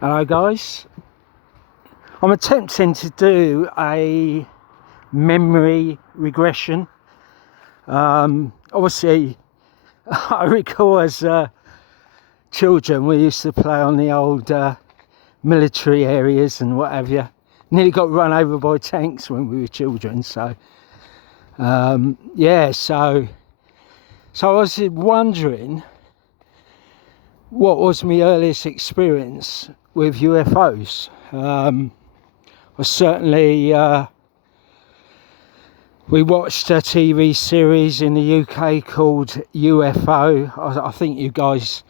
Hello guys, I'm attempting to do a memory regression. Obviously I recall as children we used to play on the old military areas and what have you. Nearly got run over by tanks when we were children, so yeah, so I was wondering what was my earliest experience with UFOs. I certainly we watched a TV series in the UK called UFO. I think you guys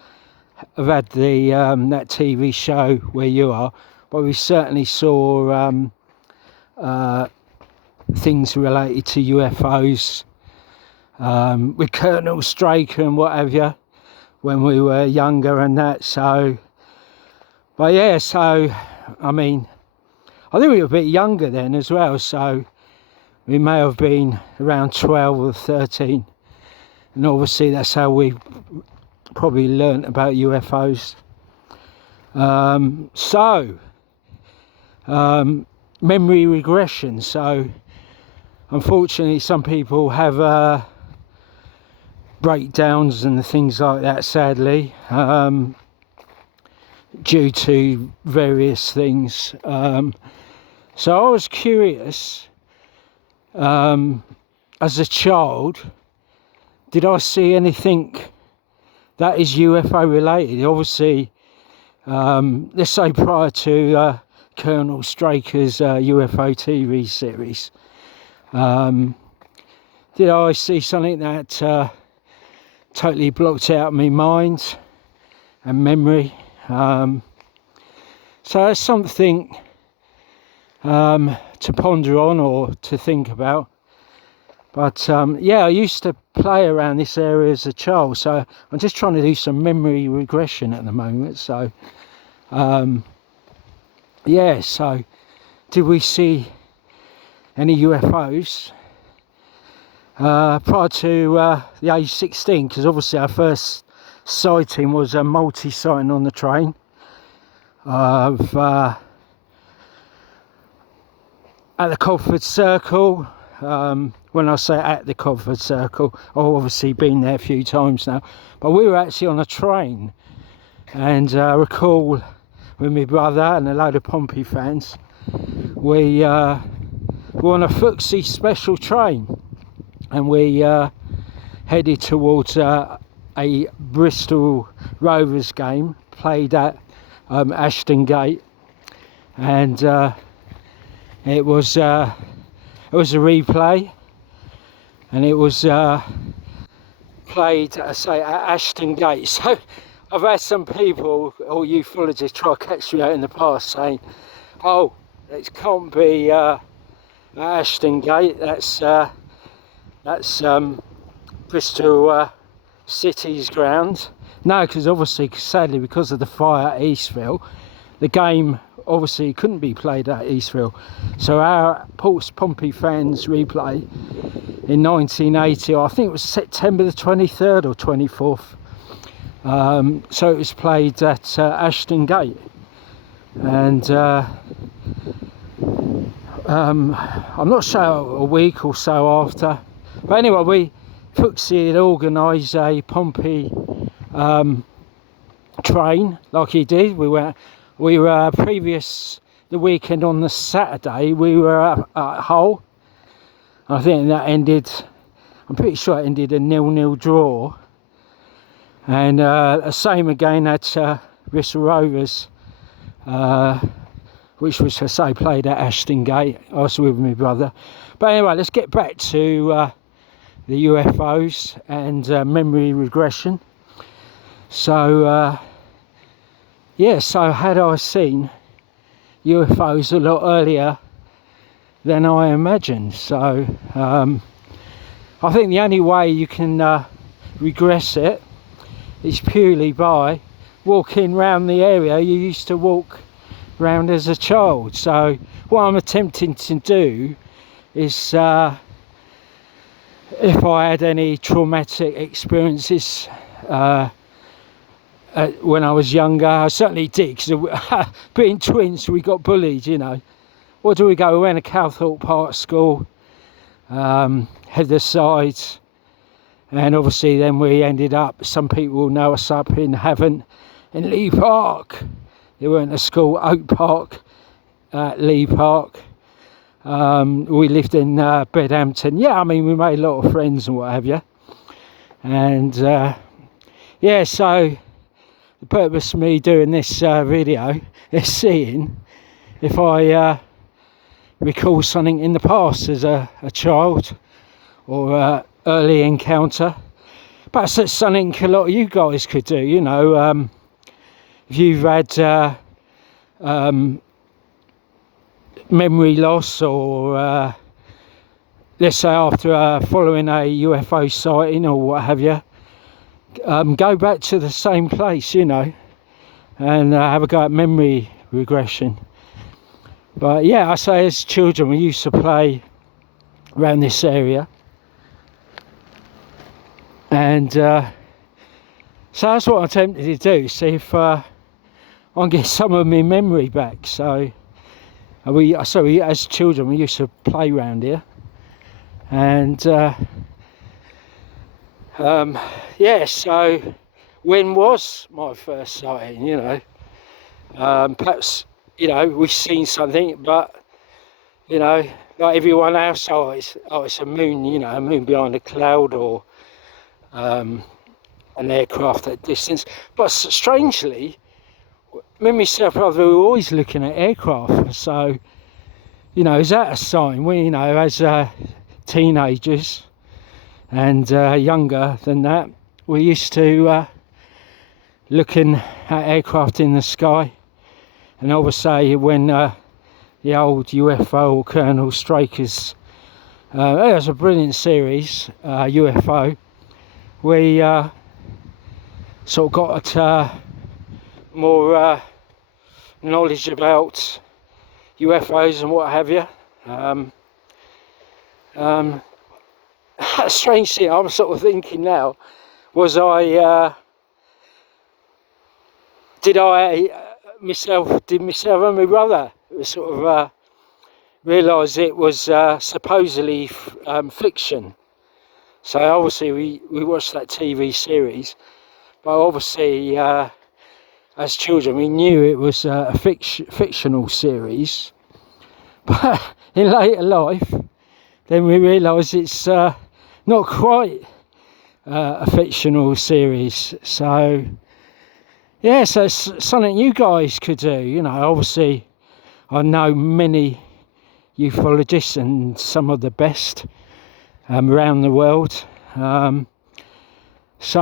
have had the that TV show where you are, but we certainly saw things related to UFOs with Colonel Straker and what have you when we were younger and that. So, but yeah, so I mean, I think we were a bit younger then as well, so we may have been around 12 or 13, and obviously that's how we probably learnt about UFOs. Memory regression. So unfortunately some people have breakdowns and things like that, sadly, due to various things. So I was curious, as a child, did I see anything that is UFO related? Obviously, let's say prior to Colonel Straker's UFO TV series, did I see something that totally blocked out my mind and memory? So that's something to ponder on or to think about. But yeah, I used to play around this area as a child, so I'm just trying to do some memory regression at the moment. So yeah, so did we see any UFOs prior to the age 16? Because obviously our first sighting was a multi-sighting on the train of at the Codford Circle. When I say at the Codford Circle, I've obviously been there a few times now, but we were actually on a train, and I recall with my brother and a load of Pompey fans, we were on a Fuxie special train, and we headed towards a Bristol Rovers game played at Ashton Gate, and it was a replay, and it was played, I say, at Ashton Gate. So I've had some people or ufologists try to catch me out in the past saying, oh, it can't be Ashton Gate, that's Bristol City's ground. No, because obviously, sadly, because of the fire at Eastville, the game obviously couldn't be played at Eastville. So our Pompey fans replay in 1980, I think it was September the 23rd or 24th. So it was played at Ashton Gate, and I'm not sure a week or so after. But anyway, Fuxie had organised a Pompey train like he did. We were previous the weekend on the Saturday. We were at Hull. I think that ended. I'm pretty sure it ended a 0-0 draw. And the same again at Bristol Rovers, which was, to say, played at Ashton Gate. I was with my brother. But anyway, let's get back to the UFOs and memory regression. So yeah, so had I seen UFOs a lot earlier than I imagined. So I think the only way you can regress it is purely by walking round the area you used to walk round as a child. So what I'm attempting to do is, if I had any traumatic experiences when I was younger. I certainly did, because being twins, we got bullied, you know. What do we go? We went to Calthorpe Park School, Heather Sides, and obviously then we ended up, some people know us up in Havant, in Lee Park. They went to school, Oak Park, Lee Park. We lived in Bedhampton. Yeah, I mean, we made a lot of friends and what have you. And yeah, so the purpose of me doing this video is seeing if I recall something in the past as a child or early encounter. Perhaps that's something a lot of you guys could do, you know. If you've had memory loss, or let's say after following a UFO sighting or what have you, go back to the same place, you know, and have a go at memory regression. But yeah, I say as children we used to play around this area, and so that's what I'm tempted to do, see if I can get some of my memory back. So we as children we used to play around here, and yeah, so when was my first sighting, you know? Perhaps, you know, we've seen something, but, you know, like everyone else, it's a moon, you know, a moon behind a cloud, or an aircraft at distance. But strangely, me and myself, brother, we were always looking at aircraft. So, you know, is that a sign? We, you know, as teenagers and younger than that, we used to looking at aircraft in the sky. And obviously when the old UFO Colonel Straker's, it was a brilliant series, UFO, we sort of got more knowledge about UFOs and what have you. A strange thing I'm sort of thinking now, was did myself and my brother sort of realise it was supposedly fiction. So obviously we watched that TV series, but obviously as children we knew it was a fictional series. But in later life, then we realised it's not quite a fictional series. So yeah, so it's something you guys could do, you know. Obviously I know many ufologists, and some of the best around the world, so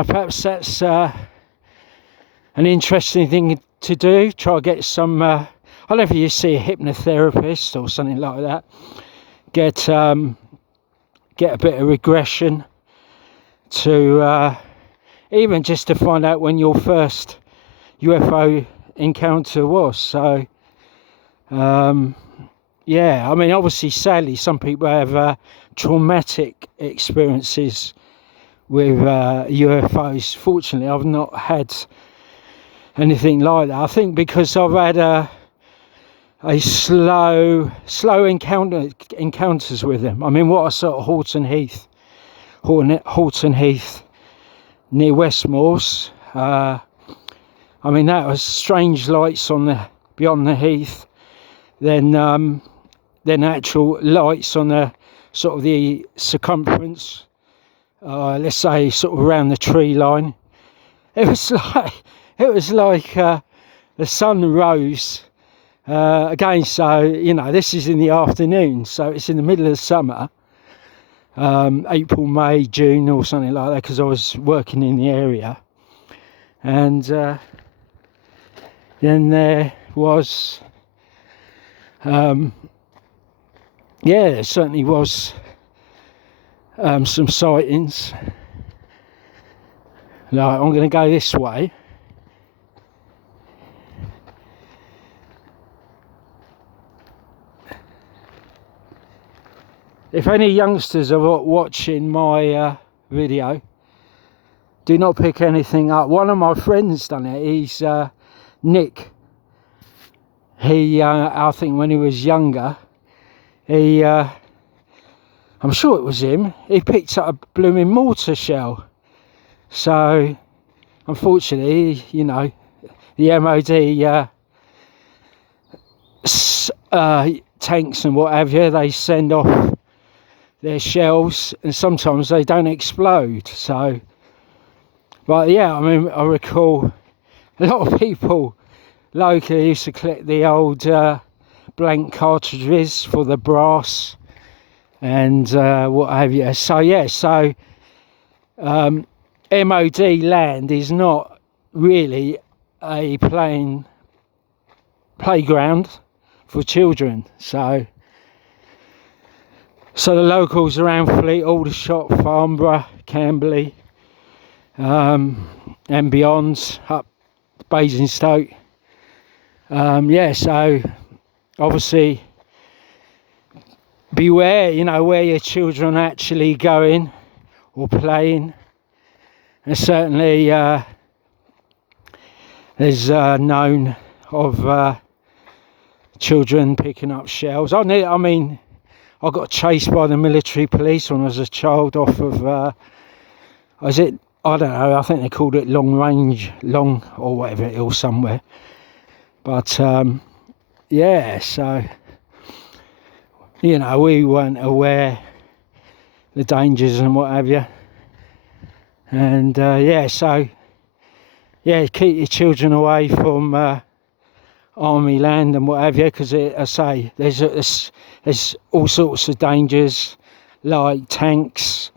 perhaps that's an interesting thing to do. Try to get some I don't know if you see a hypnotherapist or something like that, get a bit of regression to even just to find out when your first UFO encounter was. So yeah, I mean, obviously sadly some people have traumatic experiences with UFOs. Fortunately I've not had anything like that. I think because I've had a slow encounters with them. I mean, what I saw at Horton Heath near Westmoors, I mean, that was strange lights on beyond the heath, then actual lights on the sort of the circumference, let's say sort of around the tree line. It was like the sun rose again. So, you know, this is in the afternoon, so it's in the middle of summer, April, May, June or something like that, because I was working in the area. And then there was yeah, there certainly was some sightings. Now I'm going to go this way. If any youngsters are watching my video, do not pick anything up. One of my friends done it. He's Nick. He, I think when he was younger, he, I'm sure it was him, he picked up a blooming mortar shell. So, unfortunately, you know, the MOD tanks and what have you, they send off their shells, and sometimes they don't explode. So, but yeah, I mean, I recall a lot of people locally used to collect the old blank cartridges for the brass and what have you. So yeah, so MOD land is not really a playground for children. So the locals around Fleet, Aldershot, Farnborough, Camberley, and beyond, up Basingstoke. Yeah, so obviously beware, you know, where your children are actually going or playing. And certainly there's known of children picking up shells. I mean, I got chased by the military police when I was a child off of, I don't know, I think they called it long or whatever it is somewhere. But yeah, so, you know, we weren't aware the dangers and what have you. And yeah, so, yeah, keep your children away from army land and what have you, because I say there's all sorts of dangers, like tanks,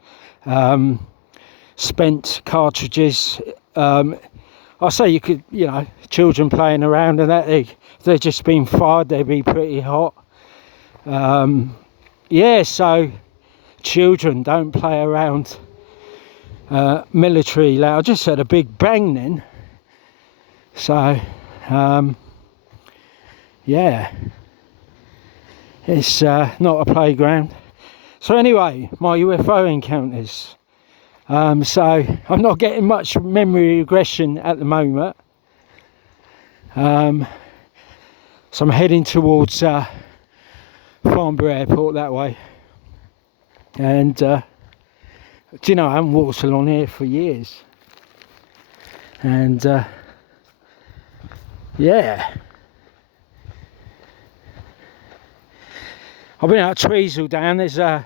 spent cartridges. I say you could, you know, children playing around and that, if they're just being fired, they'd be pretty hot. Yeah, so children, don't play around military land. I just had a big bang then. So yeah, it's not a playground. So anyway, my UFO encounters. So I'm not getting much memory regression at the moment. So I'm heading towards Farnborough Airport that way. And do you know, I haven't walked along here for years. And yeah. I've been out Tweezle Down. There's you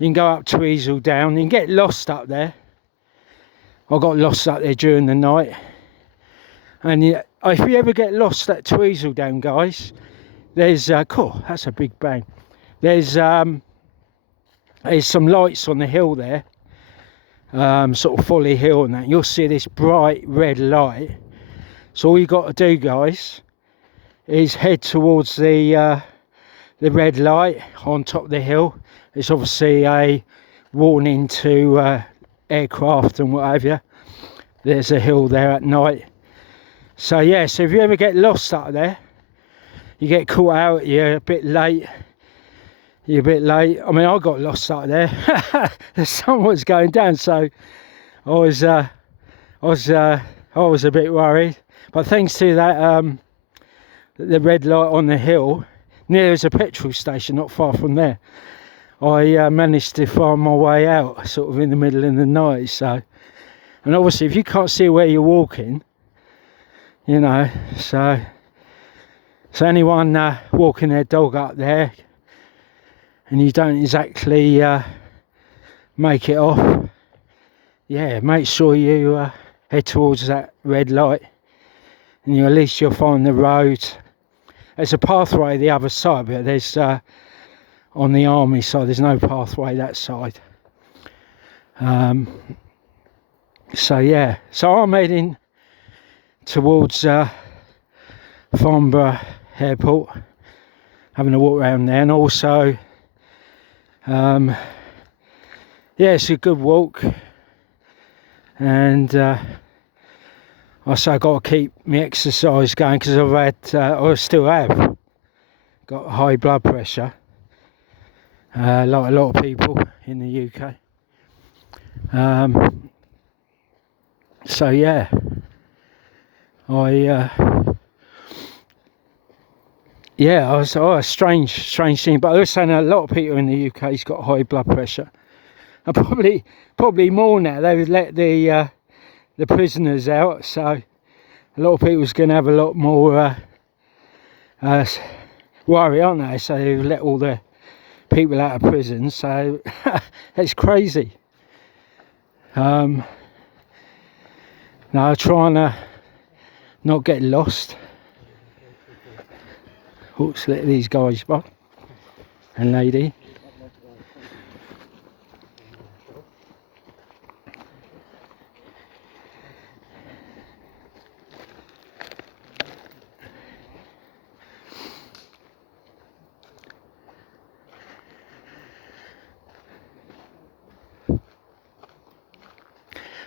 can go up Tweezle Down. You can get lost up there. I got lost up there during the night. And yeah, if you ever get lost at Tweezle Down, guys, there's cool. That's a big bang. There's some lights on the hill there, sort of Folly Hill and that. You'll see this bright red light. So all you got to do, guys, is head towards the red light on top of the hill. It's obviously a warning to aircraft and what have you. There's a hill there at night. So yeah, so if you ever get lost up there, you get caught out, you're a bit late. I mean, I got lost up there. The sun was going down, so I was a bit worried. But thanks to that, the red light on the hill, there's a petrol station not far from there. I managed to find my way out, sort of in the middle of the night. So, and obviously, if you can't see where you're walking, you know, so anyone walking their dog up there, and you don't exactly make it off, yeah, make sure you head towards that red light, and at least you'll find the road. There's a pathway the other side, but there's on the army side, there's no pathway that side. So yeah, so I'm heading towards Farnborough Airport, having a walk around there, and also yeah, it's a good walk, and also I've got to keep my exercise going, because I've had, I still have got high blood pressure, like a lot of people in the UK. So yeah, yeah, I was strange thing. But I was saying a lot of people in the UK's got high blood pressure, and probably more now. They would let the prisoners out, so a lot of people's going to have a lot more worry, aren't they? So they let all the people out of prison. So it's crazy. Now trying to not get lost. Let's let these guys by and lady.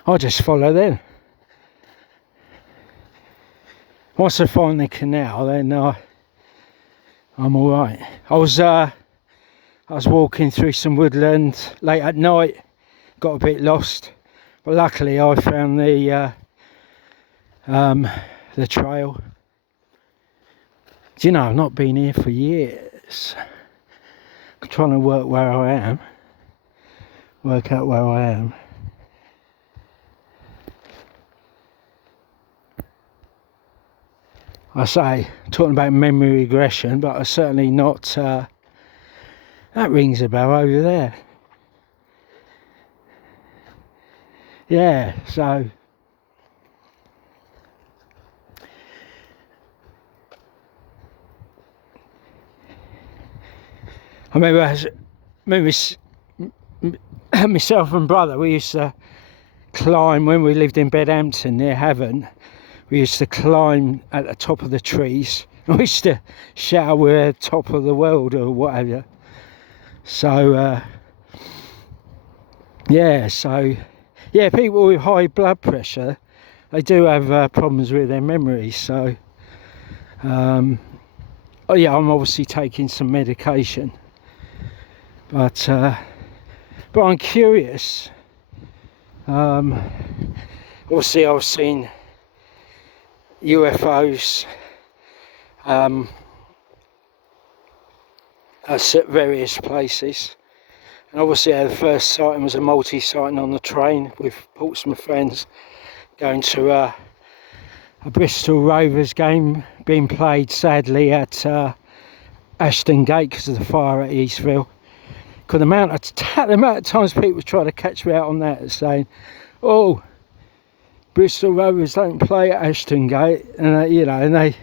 I'll just follow them. Once I find the canal, then I'm all right. I was walking through some woodland late at night, got a bit lost, but luckily I found the trail. Do you know, I've not been here for years. I'm trying to work out where I am. I say, talking about memory regression, but I'm certainly not, that rings a bell over there. Yeah, so, I remember myself and brother, we used to climb, when we lived in Bedhampton near Havant, we used to climb at the top of the trees. We used to shout we're top of the world or whatever. So, yeah, people with high blood pressure, they do have problems with their memories. So, I'm obviously taking some medication. But I'm curious. Obviously, I've seen UFOs at various places, and obviously the first sighting was a multi-sighting on the train with Portsmouth friends going to a Bristol Rovers game being played sadly at Ashton Gate because of the fire at Eastville. Because the amount of times people try to catch me out on that, saying, "Oh, Bristol Rovers don't play at Ashton Gate," and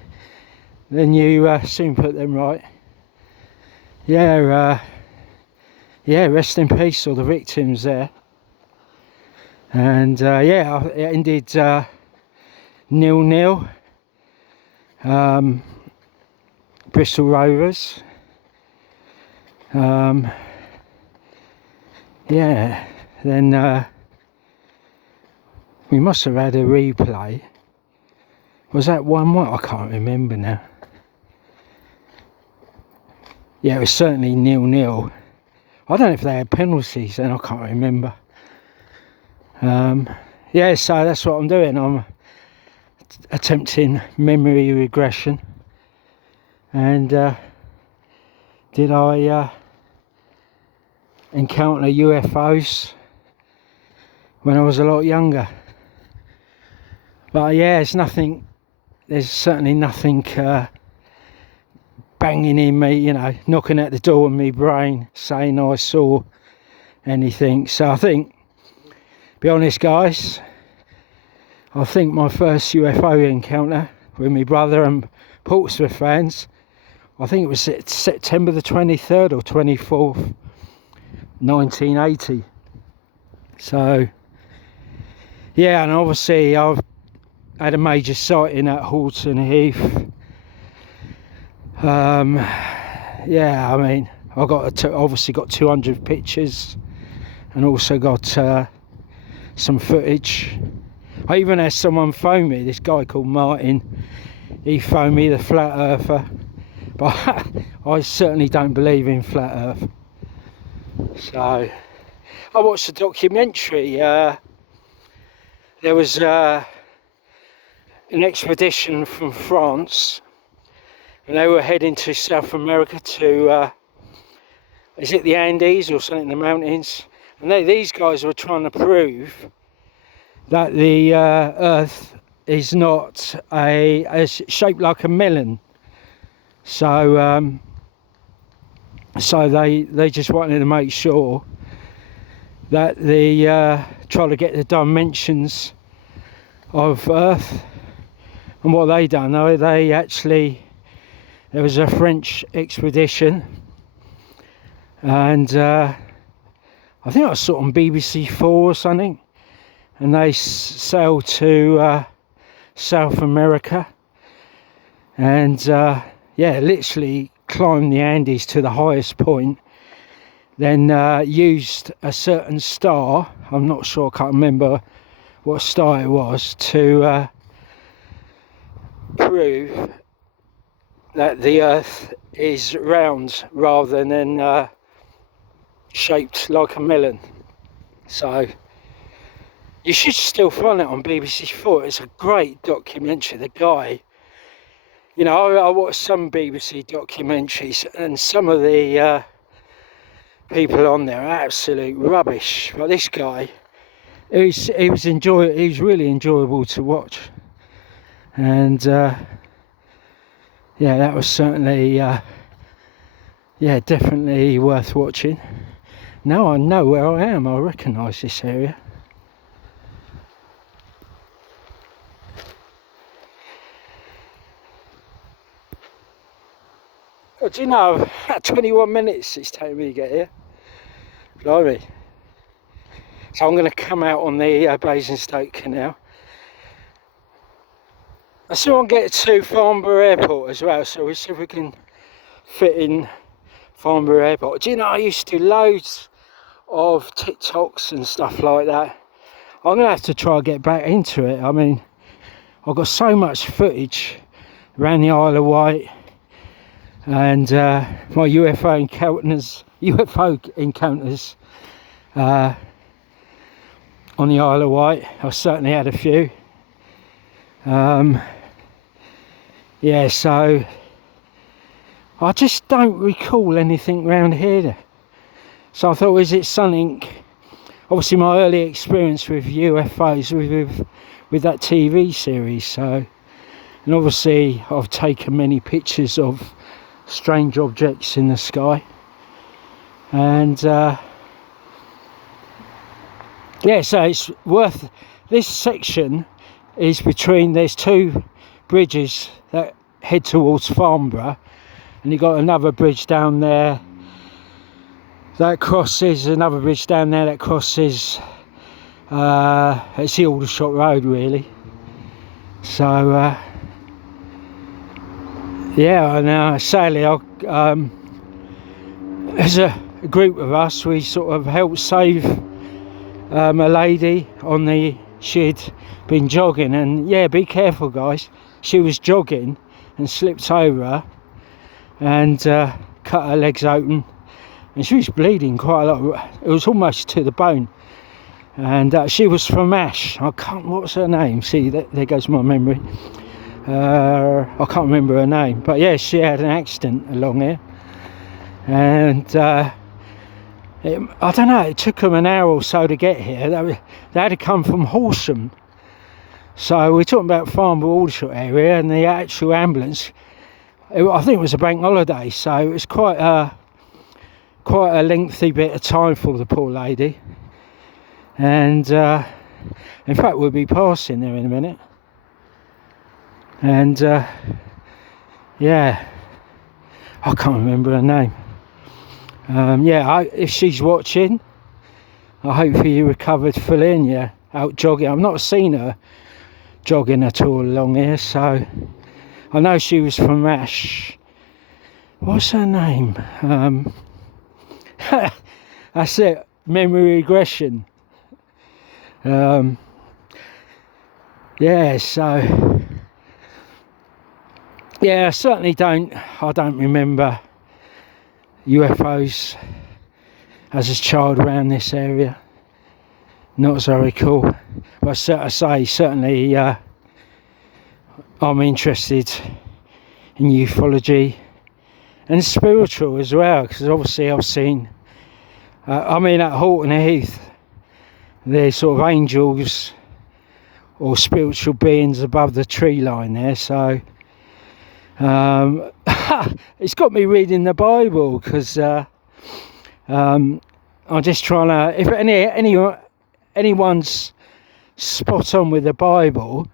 then you soon put them right. Yeah, rest in peace all the victims there. And it ended 0-0. Bristol Rovers. Then we must have had a replay. Was that 1-1? I can't remember now. Yeah, it was certainly 0-0. I don't know if they had penalties then, I can't remember. So that's what I'm doing. I'm attempting memory regression. And did I encounter UFOs when I was a lot younger? But yeah, there's certainly nothing banging in me, knocking at the door of my brain saying I saw anything. So I think, be honest guys, I think my first UFO encounter with my brother and Portsmouth fans, I think it was September the 23rd or 24th, 1980. So yeah, and obviously I've had a major sighting at Horton Heath. I obviously got 200 pictures and also got some footage. I even had someone phone me, this guy called Martin. He phoned me, the flat earther, but I certainly don't believe in flat earth. So I watched the documentary, the there was an expedition from France, and they were heading to South America to, is it the Andes or something in the mountains? And these guys were trying to prove that the Earth is not shaped like a melon. So so they just wanted to make sure that try to get the dimensions of Earth. And what they done, they actually, there was a French expedition, and I think I saw it on BBC 4 or something, and they sailed to South America, and yeah, literally climbed the Andes to the highest point, then used a certain star, I'm not sure, I can't remember what star it was, to prove that the Earth is round rather than shaped like a melon. So you should still find it on BBC 4. It's a great documentary. The guy, you know, I watched some BBC documentaries, and some of the people on there are absolute rubbish, but this guy, he was really enjoyable to watch. And yeah, that was certainly yeah, definitely worth watching. Now I know where I am, I recognise this area. Oh, do you know, 21 minutes it's taken me to get here. Blimey. So I'm going to come out on the Basingstoke Canal. I still want to get to Farnborough Airport as well, so we'll see if we can fit in Farnborough Airport. Do you know, I used to do loads of TikToks and stuff like that. I'm going to have to try and get back into it. I mean, I've got so much footage around the Isle of Wight, and my UFO encounters on the Isle of Wight. I've certainly had a few. Yeah, so I just don't recall anything around here. So I thought, is it something? Obviously, my early experience with UFOs with that TV series. So, and obviously, I've taken many pictures of strange objects in the sky, and yeah, so it's worth. This section is between, there's two bridges that head towards Farnborough, and you've got another bridge down there that crosses, another bridge down there that crosses it's the Aldershot Road really. So yeah, and sadly there's a group of us, we sort of helped save a lady on the, she'd been jogging, and yeah, be careful guys, she was jogging and slipped over and cut her legs open, and she was bleeding quite a lot. It was almost to the bone, and she was from Ash. I can't, what's her name? See, there goes my memory. I can't remember her name, but yeah, she had an accident along here, and I don't know, it took them an hour or so to get here. They had to come from Horsham. So we're talking about Farnborough Aldershot area, and the actual ambulance, I think it was a bank holiday, so it was quite a lengthy bit of time for the poor lady. And in fact, we'll be passing there in a minute. And yeah, I can't remember her name. Yeah, if she's watching, I hope you recovered fully and you're out jogging. I've not seen her jogging at all along here, so I know she was from Ash. What's her name? That's it, memory regression. Yeah, so yeah, I certainly don't remember UFOs as a child around this area. not as I recall. But I say, certainly I'm interested in ufology and spiritual as well, because obviously I've seen, I mean, at Horton Heath, there's sort of angels or spiritual beings above the tree line there, so it's got me reading the Bible, because I'm just trying to, if anyone's spot on with the Bible.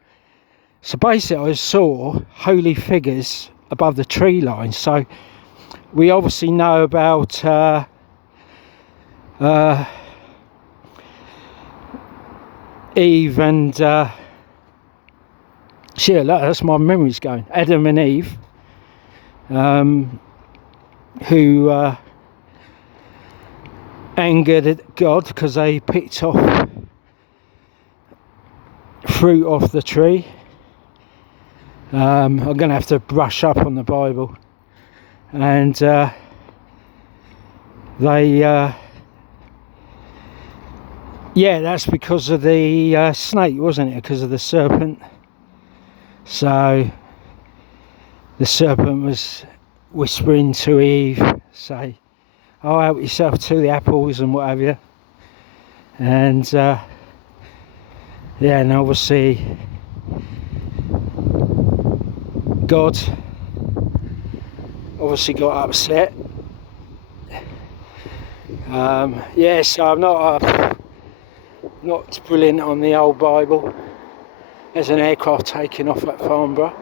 So basically I saw holy figures above the tree line, so we obviously know about Eve and shit, that's my memories going, Adam and Eve, who angered God because they picked off fruit off the tree. I'm going to have to brush up on the Bible, and they yeah, that's because of the snake, wasn't it? Because of the serpent. So the serpent was whispering to Eve, say, "Oh, help yourself to the apples and what have you." And yeah, and obviously God obviously got upset. Yeah, so I'm not brilliant on the old Bible. There's an aircraft taking off at Farnborough.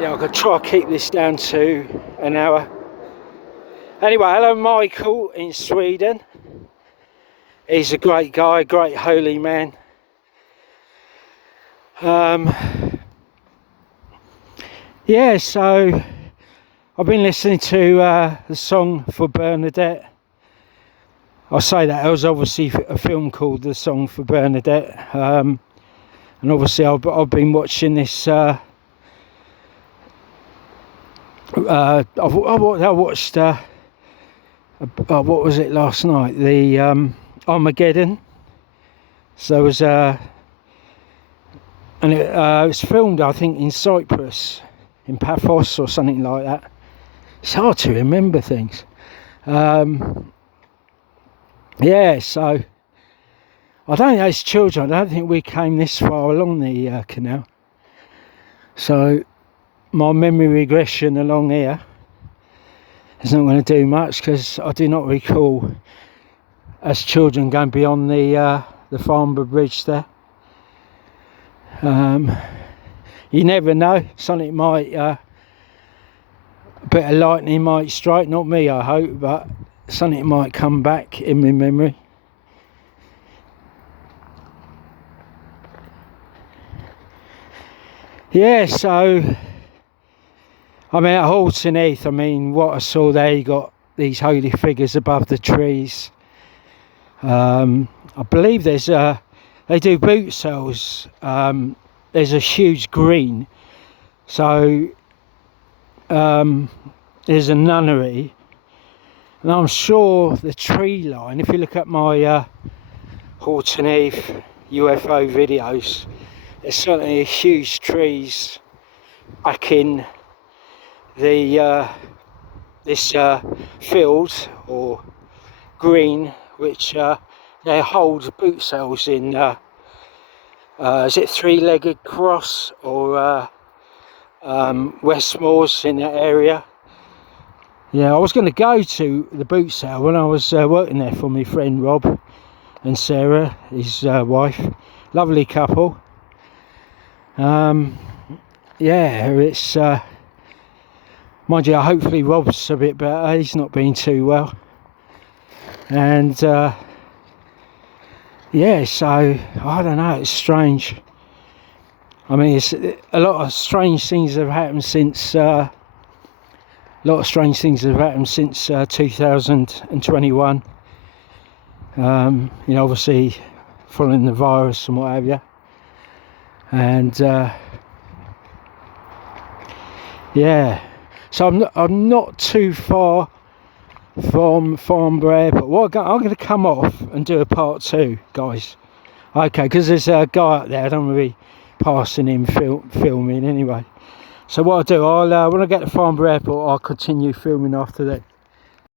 Yeah, I could try to keep this down to an hour. Anyway, hello Michael in Sweden. He's a great guy, great holy man. Yeah, so I've been listening to the song for Bernadette. I say that, it was obviously a film called The Song for Bernadette, and obviously I've been watching this, I watched, what was it last night, the Armageddon. So it was, and it was filmed, I think, in Cyprus, in Paphos or something like that. It's hard to remember things. Yeah, so I don't think as children, I don't think we came this far along the canal. So my memory regression along here is not going to do much, because I do not recall as children going beyond the Farnborough Bridge there. You never know, something might, a bit of lightning might strike, not me I hope, but something might come back in my memory. Yeah, so I mean at Horton Heath, I mean what I saw there, you got these holy figures above the trees. I believe there's they do boot sales. There's a huge green, so there's a nunnery, and I'm sure the tree line, if you look at my Horton Heath UFO videos, there's certainly huge trees back in the this field or green, which they hold boot sales in. Is it Three-Legged Cross or Westmore's in that area? Yeah, I was going to go to the boot sale when I was working there for my friend Rob and Sarah, his wife. Lovely couple. Yeah, it's mind you, hopefully Rob's a bit better. He's not been too well, and yeah, so I don't know, it's strange. I mean, it's a lot of strange things have happened since 2021. You know, obviously following the virus and what have you, and yeah, so I'm not too far from Farnborough Airport. Well, I'm going to come off and do a part 2, guys. Okay, because there's a guy up there. I don't want to be passing him filming anyway. So what I'll do, when I get to Farnborough Airport, I'll continue filming after that.